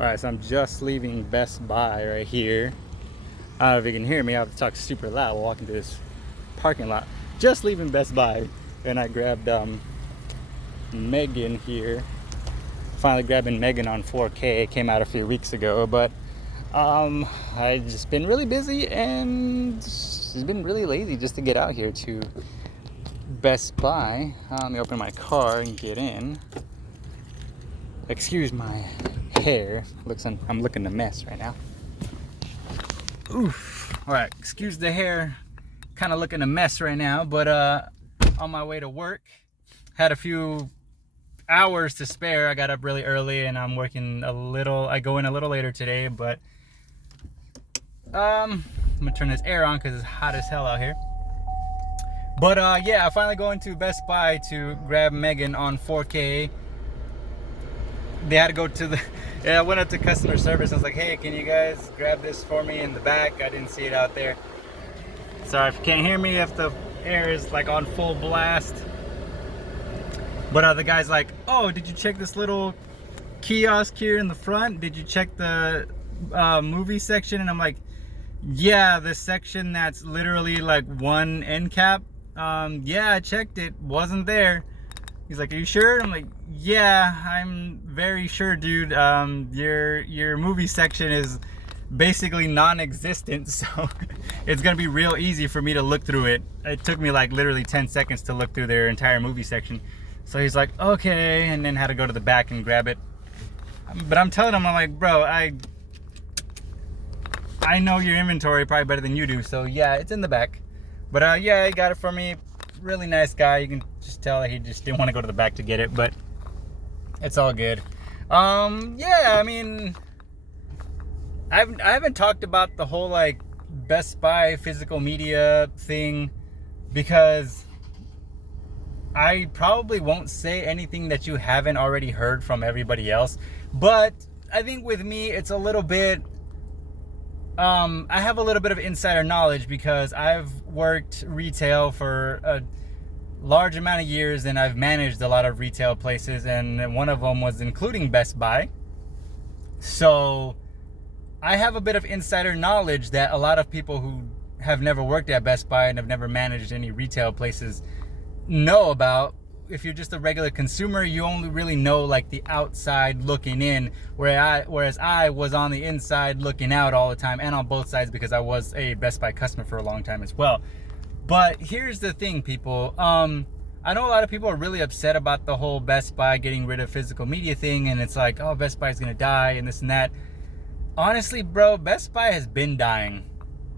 Alright, so I'm just leaving Best Buy right here. I don't know if you can hear me. I have to talk super loud while walking through this parking lot. Just leaving Best Buy, and I grabbed Megan here. Finally grabbing Megan on 4K. It came out a few weeks ago, but I've just been really busy and she's been really lazy just to get out here to Best Buy. Let me open my car and get in. Excuse my hair. I'm looking a mess right now. Oof. Alright, excuse the hair. Kind of looking a mess right now, but on my way to work. Had a few hours to spare. I got up really early and I'm working a little. I go in a little later today, but I'm gonna turn this air on because it's hot as hell out here. But yeah, I finally go into Best Buy to grab Megan on 4K. They had to go to the I went up to customer service. I was like, hey, can you guys grab this for me in the back? I didn't see it out there. Sorry if you can't hear me, if the air is like on full blast. But the guy's like, oh, did you check this little kiosk here in the front? Did you check the movie section? And I'm like, yeah, the section that's literally like one end cap. Yeah, I checked it, wasn't there. He's like, are you sure? I'm like, yeah, I'm very sure, dude. Your movie section is basically non-existent, so it's gonna be real easy for me to look through it. It took me like literally 10 seconds to look through their entire movie section. So he's like, okay, and then had to go to the back and grab it. But I'm telling him, I'm like, bro, I know your inventory probably better than you do, so yeah, it's in the back. But yeah, he got it for me. Really nice guy. You can just tell that he just didn't want to go to the back to get it, but it's all good. Yeah, I mean, I haven't talked about the whole like Best Buy physical media thing because I probably won't say anything that you haven't already heard from everybody else. But I think with me, it's a little bit, I have a little bit of insider knowledge because I've worked retail for a large amount of years and I've managed a lot of retail places, and one of them was including Best Buy. So I have a bit of insider knowledge that a lot of people who have never worked at Best Buy and have never managed any retail places know about. If you're just a regular consumer, you only really know like the outside looking in, whereas I was on the inside looking out all the time, and on both sides because I was a Best Buy customer for a long time as well. But here's the thing, people. I know a lot of people are really upset about the whole Best Buy getting rid of physical media thing, and it's like, oh, Best Buy is gonna die and this and that. Honestly, bro, Best Buy has been dying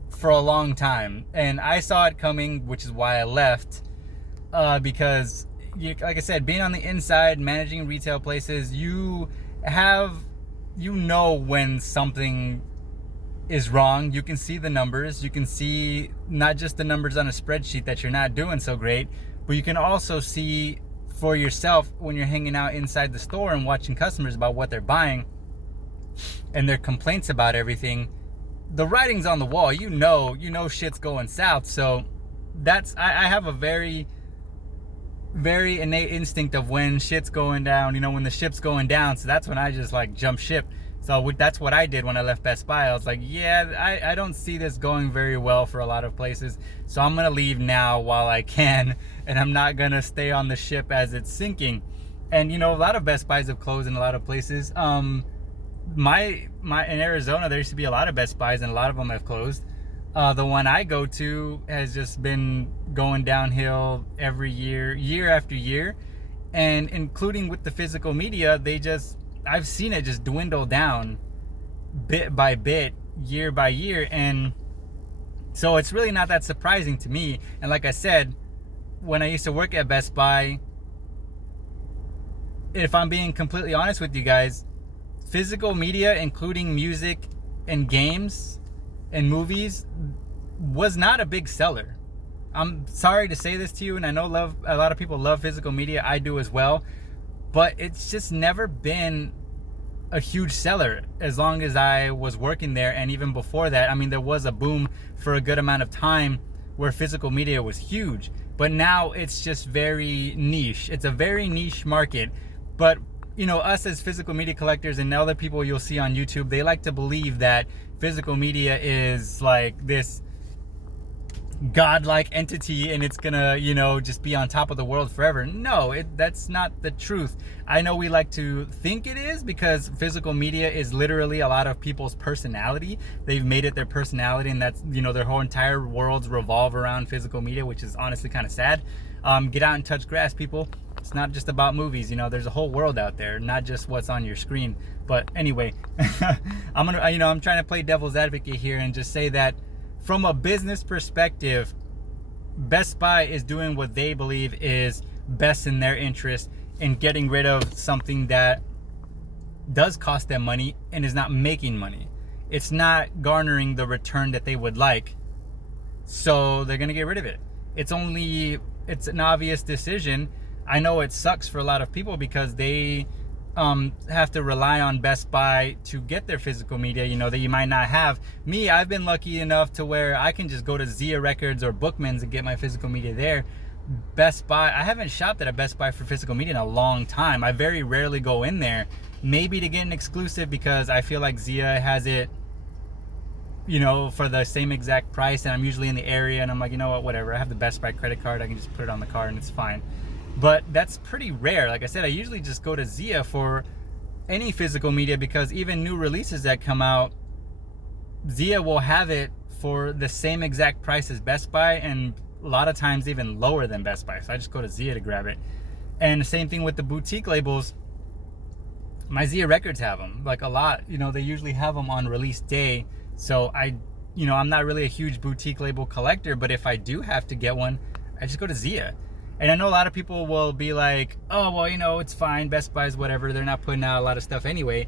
for a long time, and I saw it coming, which is why I left. Because like I said, being on the inside, managing retail places, you know when something is wrong. You can see the numbers. You can see not just the numbers on a spreadsheet that you're not doing so great, but you can also see for yourself when you're hanging out inside the store and watching customers about what they're buying and their complaints about everything. The writing's on the wall. You know shit's going south. So that's, I have a very innate instinct of when shit's going down, when the ship's going down. So that's when I just like jump ship. So that's what I did when I left Best Buy. I was like, yeah, I don't see this going very well for a lot of places. So I'm going to leave now while I can. And I'm not going to stay on the ship as it's sinking. And, a lot of Best Buys have closed in a lot of places. In Arizona, there used to be a lot of Best Buys and a lot of them have closed. The one I go to has just been going downhill every year after year. And including with the physical media, I've seen it just dwindle down bit by bit, year by year. And so it's really not that surprising to me. And like I said, when I used to work at Best Buy, if I'm being completely honest with you guys, physical media, including music and games and movies, was not a big seller. I'm sorry to say this to you, and I know a lot of people love physical media. I do as well. But it's just never been a huge seller as long as I was working there. And even before that, I mean, there was a boom for a good amount of time where physical media was huge. But now it's just very niche. It's a very niche market. But you know, us as physical media collectors and other people you'll see on YouTube, they like to believe that physical media is like this godlike entity and it's gonna, you know, just be on top of the world forever. No, that's not the truth. I know we like to think it is because physical media is literally a lot of people's personality. They've made it their personality, and that's, you know, their whole entire worlds revolve around physical media, which is honestly kind of sad. Get out and touch grass, people. It's not just about movies, you know, there's a whole world out there, not just what's on your screen. But anyway, I'm trying to play devil's advocate here and just say that from a business perspective, Best Buy is doing what they believe is best in their interest in getting rid of something that does cost them money and is not making money. It's not garnering the return that they would like, so they're gonna get rid of it. It's an obvious decision. I know it sucks for a lot of people because they have to rely on Best Buy to get their physical media, you know, that you might not have. Me, I've been lucky enough to where I can just go to Zia Records or Bookman's and get my physical media there. Best Buy, I haven't shopped at a Best Buy for physical media in a long time. I very rarely go in there, maybe to get an exclusive because I feel like Zia has it, you know, for the same exact price, and I'm usually in the area and I'm like, you know what, whatever, I have the Best Buy credit card, I can just put it on the card and it's fine. But that's pretty rare. Like I said, I usually just go to Zia for any physical media because even new releases that come out, Zia will have it for the same exact price as Best Buy, and a lot of times even lower than Best Buy. So I just go to Zia to grab it. And the same thing with the boutique labels. My Zia Records have them, like a lot. You know, they usually have them on release day. So I'm not really a huge boutique label collector, but if I do have to get one, I just go to Zia. And I know a lot of people will be like, oh, well, you know, it's fine, Best Buy's whatever, they're not putting out a lot of stuff anyway.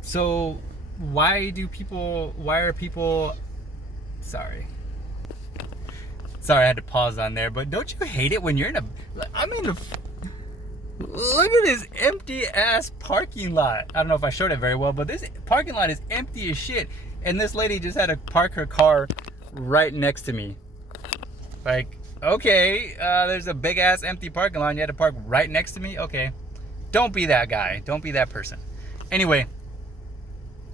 So why are people, sorry, I had to pause on there, but don't you hate it when you're look at this empty ass parking lot. I don't know if I showed it very well, but this parking lot is empty as shit. And this lady just had to park her car right next to me. Like, okay, there's a big ass empty parking lot and you had to park right next to me? Okay. Don't be that guy. Don't be that person. Anyway,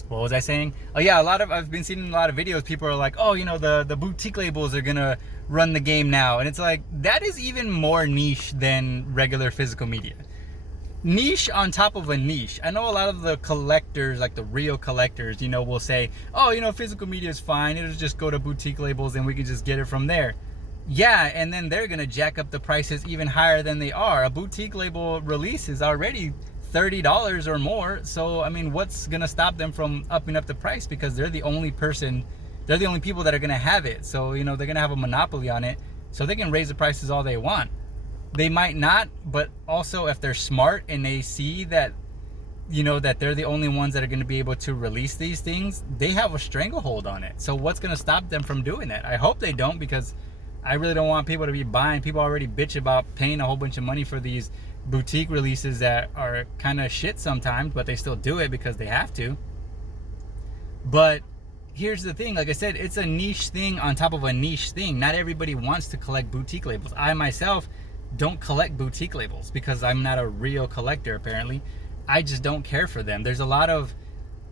what was I saying? Oh yeah, I've been seeing a lot of videos, people are like, oh, you know, the boutique labels are gonna run the game now. And it's like, that is even more niche than regular physical media. Niche on top of a niche. I know a lot of the collectors, like the real collectors, you know, will say, oh, you know, physical media is fine, it'll just go to boutique labels and we can just get it from there. Yeah, and then they're gonna jack up the prices even higher than they are. A boutique label release is already $30 or more. So I mean, what's gonna stop them from upping up the price? Because they're the only people that are gonna have it. So, you know, they're gonna have a monopoly on it. So they can raise the prices all they want. They might not, but also if they're smart and they see that, you know, that they're the only ones that are gonna be able to release these things, they have a stranglehold on it. So what's gonna stop them from doing that? I hope they don't, because I really don't want people to be buying. People already bitch about paying a whole bunch of money for these boutique releases that are kind of shit sometimes, but they still do it because they have to. But here's the thing, like I said, it's a niche thing on top of a niche thing. Not everybody wants to collect boutique labels. I myself don't collect boutique labels because I'm not a real collector, apparently. I just don't care for them. There's a lot of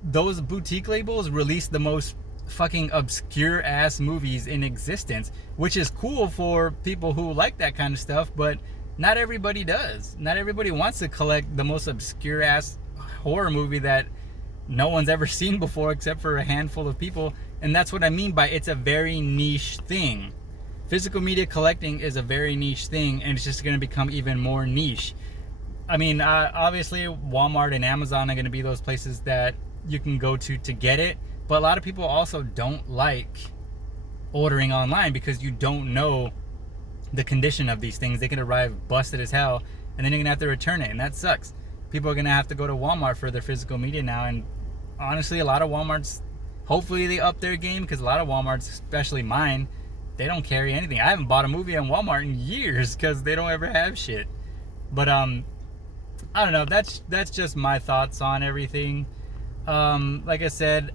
those boutique labels release the most fucking obscure ass movies in existence, which is cool for people who like that kind of stuff, but not everybody does. Not everybody wants to collect the most obscure ass horror movie that no one's ever seen before except for a handful of people. And that's what I mean by it's a very niche thing. Physical media collecting is a very niche thing, and it's just going to become even more niche. I mean, obviously Walmart and Amazon are going to be those places that you can go to get it. But a lot of people also don't like ordering online because you don't know the condition of these things. They can arrive busted as hell, and then you're gonna have to return it, and that sucks. People are gonna have to go to Walmart for their physical media now, and honestly, a lot of Walmarts, hopefully they up their game, because a lot of Walmarts, especially mine, they don't carry anything. I haven't bought a movie on Walmart in years because they don't ever have shit. But I don't know. That's just my thoughts on everything. Like I said,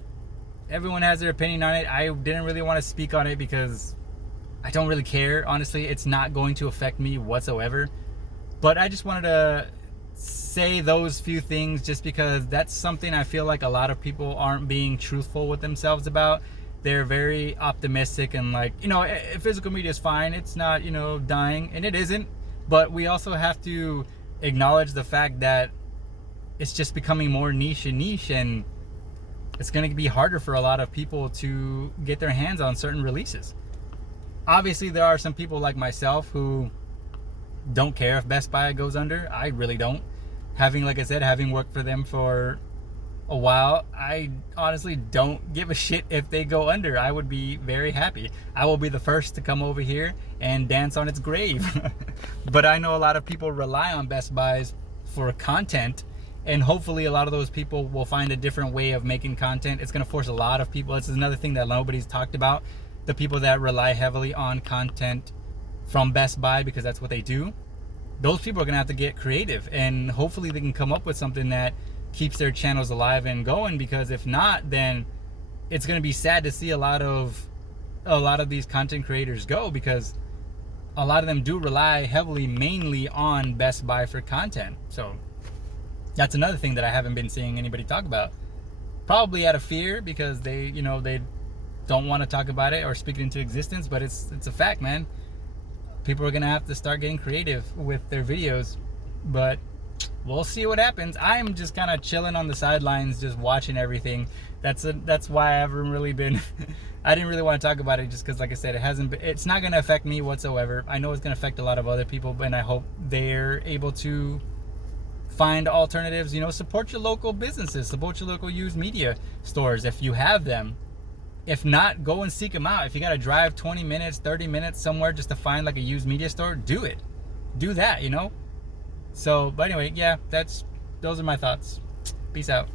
everyone has their opinion on it. I didn't really want to speak on it because I don't really care. Honestly, it's not going to affect me whatsoever. But I just wanted to say those few things just because that's something I feel like a lot of people aren't being truthful with themselves about. They're very optimistic and like, you know, physical media is fine. It's not, you know, dying, and it isn't. But we also have to acknowledge the fact that it's just becoming more niche, and it's going to be harder for a lot of people to get their hands on certain releases. Obviously, there are some people like myself who don't care if Best Buy goes under. I really don't. Like I said, having worked for them for a while, I honestly don't give a shit if they go under. I would be very happy. I will be the first to come over here and dance on its grave. But I know a lot of people rely on Best Buys for content, and hopefully a lot of those people will find a different way of making content. It's going to force a lot of people. This is another thing that nobody's talked about. The people that rely heavily on content from Best Buy, because that's what they do, those people are going to have to get creative, and hopefully they can come up with something that keeps their channels alive and going, because if not, then it's going to be sad to see a lot of these content creators go, because a lot of them do rely heavily mainly on Best Buy for content. So that's another thing that I haven't been seeing anybody talk about, probably out of fear, because they don't want to talk about it or speak it into existence. But it's a fact, man. People are gonna have to start getting creative with their videos, but we'll see what happens. I'm just kind of chilling on the sidelines, just watching everything. That's why I haven't really been I didn't really want to talk about it, just because, like I said, it's not gonna affect me whatsoever. I know it's gonna affect a lot of other people, and I hope they're able to find alternatives. Support your local businesses, support your local used media stores if you have them. If not, go and seek them out. If you got to drive 20 minutes, 30 minutes somewhere just to find like a used media store, do it. Do that, So, but anyway, yeah, those are my thoughts. Peace out.